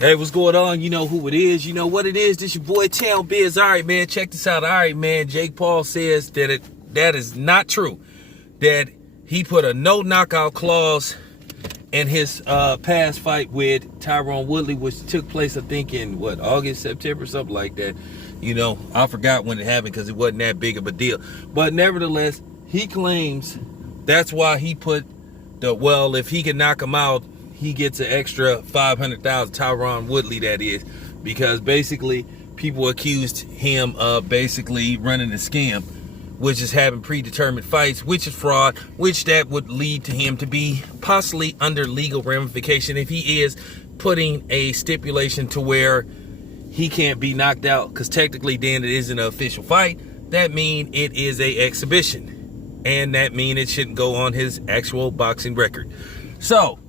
Hey, what's going on? You know who it is. You know what it is. This your boy Town Biz. All right, man. Check this out. All right, man. Jake Paul says that is not true. That he put a no knockout clause in his past fight with Tyron Woodley, which took place, I think, in August, September, something like that. You know, I forgot when it happened because it wasn't that big of a deal. But nevertheless, he claims that's why he put if he can knock him out, he gets an extra $500,000, Tyron Woodley, that is, because basically people accused him of basically running a scam, which is having predetermined fights, which is fraud, which that would lead to him to be possibly under legal ramification if he is putting a stipulation to where he can't be knocked out, because technically then it isn't an official fight. That means it is a exhibition, and that means it shouldn't go on his actual boxing record. So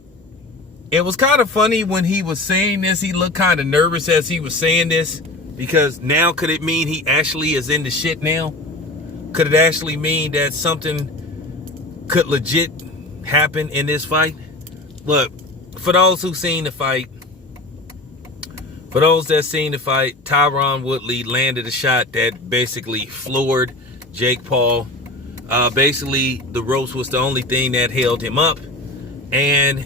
it was kind of funny when he was saying this. He looked kind of nervous as he was saying this, because now could it mean he actually is in the shit now? Could it actually mean that something could legit happen in this fight? Look, for those who've seen the fight, Tyron Woodley landed a shot that basically floored Jake Paul. Basically, the ropes was the only thing that held him up, and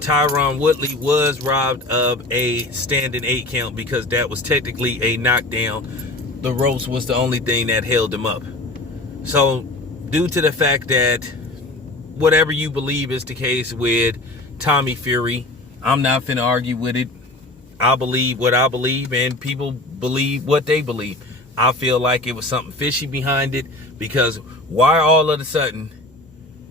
Tyron Woodley was robbed of a standing 8 count because that was technically a knockdown. The ropes was the only thing that held him up. So, due to the fact that whatever you believe is the case with Tommy Fury, I'm not finna argue with it. I believe what I believe, and people believe what they believe. I feel like it was something fishy behind it, because why all of a sudden,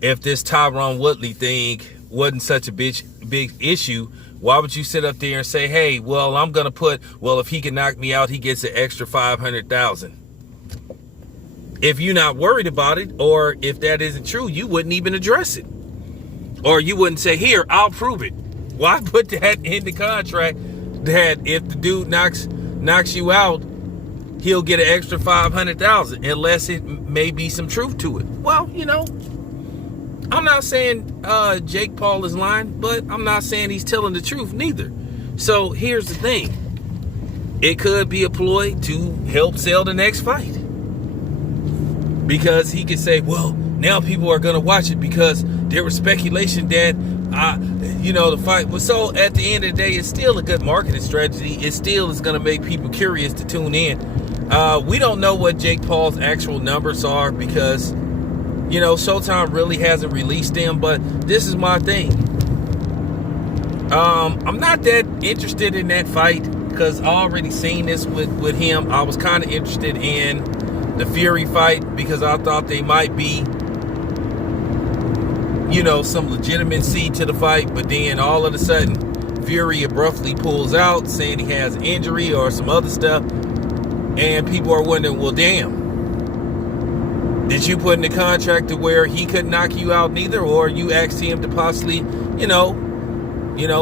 if this Tyron Woodley thing wasn't such a big issue, why would you sit up there and say, hey, well, I'm gonna if he can knock me out, he gets an extra $500,000? If you're not worried about it, or if that isn't true, you wouldn't even address it, or you wouldn't say, here, I'll prove it. Why put that in the contract that if the dude knocks you out, he'll get an extra $500,000, unless it may be some truth to it? Well, you know, I'm not saying Jake Paul is lying, but I'm not saying he's telling the truth neither. So here's the thing. It could be a ploy to help sell the next fight. Because he could say, well, now people are going to watch it because there was speculation that, the fight was. So at the end of the day, it's still a good marketing strategy. It still is going to make people curious to tune in. We don't know what Jake Paul's actual numbers are because, Showtime really hasn't released them, but this is my thing. I'm not that interested in that fight because I already seen this with him. I was kind of interested in the Fury fight because I thought they might be, some legitimacy to the fight, but then all of a sudden, Fury abruptly pulls out saying he has an injury or some other stuff, and people are wondering, well, damn. Did you put in the contract to where he couldn't knock you out neither, or you asked him to possibly,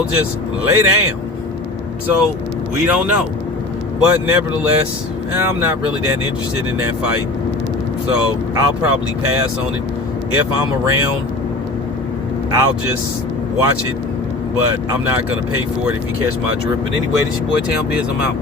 just lay down? So we don't know. But nevertheless, I'm not really that interested in that fight. So I'll probably pass on it. If I'm around, I'll just watch it. But I'm not going to pay for it, if you catch my drift. But anyway, this your boy Town Biz. I'm out.